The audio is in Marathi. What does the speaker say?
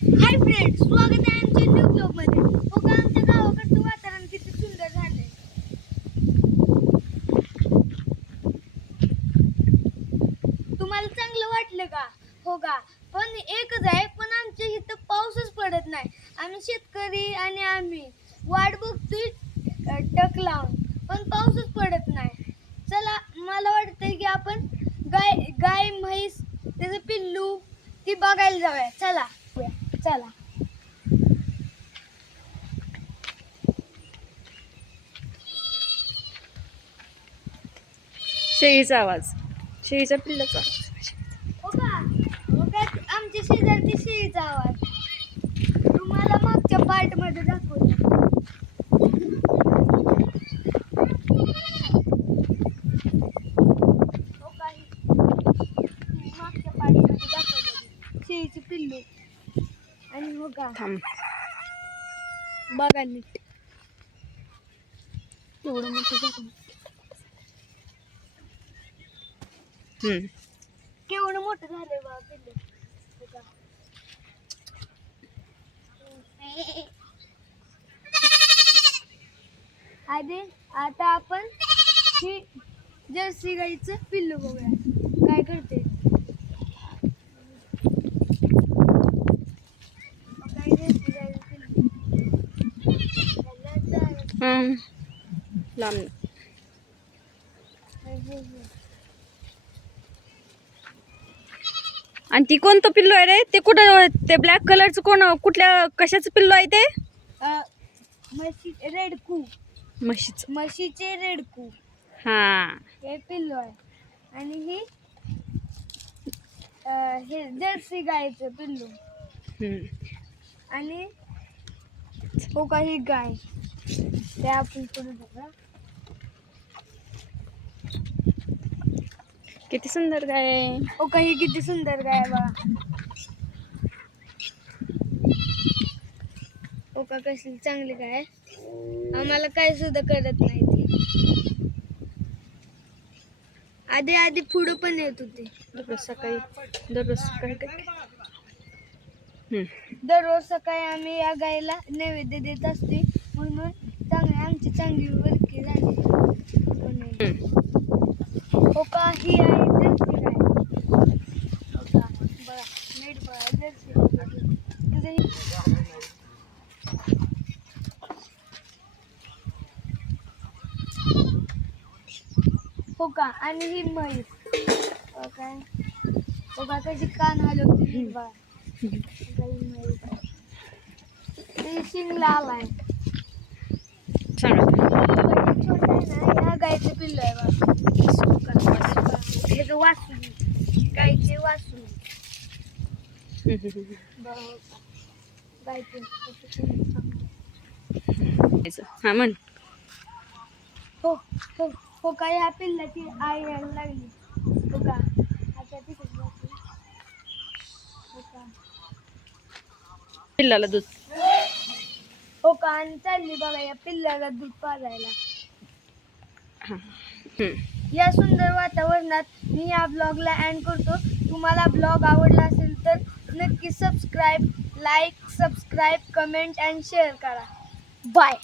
हाय फ्रेंड्स, स्वागत आहे आमच्या न्यू ब्लॉग मध्ये. हो का, आमच्या गावाकडचं वातावरण किती सुंदर झालंय. तुम्हाला चांगलं वाटलं का? हो का, पण एकच आहे, पण आमच्या इथं पाऊसच पडत नाही. आम्ही शेतकरी आणि आम्ही वाट बघतोय टक लावून, पण पाऊसच पडत नाही. चला, मला वाटतंय की आपण गाय म्हैस त्याचं पिल्लू ती बघायला जाऊया. चला चला. शेळीचा आवाज, शेळीच्या पिल्लाचा आवाज. हो का, आमच्या शेजारची शेळीचा आवाज तुम्हाला मागच्या पार्ट मध्ये दाखवला. हो का, मागच्या पार्ट मध्ये दाखवलेली शेळीची पिल्लू. आणि हो का, थांब, बघा नीट एवढं मोठं झालं. केवढं मोठं झालंय बा पिल्लू. हो का, आधी आता आपण ही जर्सी गाईचं पिल्लू बघूया काय करते. काय जर्सी गाईचं पिल्लू लांब. आणि ती कोणतं पिल्लू आहे रे? ते कुठं, ते ब्लॅक कलरचं कोण, कुठल्या कशाचं पिल्लू आहे ते? म्हशी रेडकू, म्हशीचं. म्हशीचे रेडकू हा, हे पिल्लू आहे. आणि हे जर्सी गायचं पिल्लू. आणि हो का, ही गाय ते आपण पुढे बघा. किती सुंदर गाय आहे. हो का, ही किती सुंदर गाय आहे बघा. हो का, कशी चांगली गाय. आम्हाला काय सुद्धा करत नाही ती. आधी आधी पुढं पण येत होती. दररोज सकाळी दररोज सकाळी आम्ही या गायला नैवेद्य देत असते, म्हणून आमची चांगली वरकी झाली. हो का, ही आहे जर्सी गाय. हो का, बघा नीट बघा जर्सी गाय. हो का, आणि ही म्हैस. हो काय, हो का, कशी कान हलवते बघा. ते शिंगला आलाय. छोटा आहे ना, ह्या गायचं पिल्लू आहे बघा. हे वासू, गायचे वासू. गायचे हा म्हण. हो हो हो का, ह्या पिल्लाची आई यायला लागली. हो का, आता तिथेच बसली. हो का, पिल्लाला दूध. हो का, आणि चालली बघा या पिल्लाला दूध पाजायला. या सुंदर वातावरणात मी या ब्लॉगला एंड करतो. तुम्हाला ब्लॉग आवडला असेल तर नक्की subscribe, like, subscribe, comment and share करा. बाय.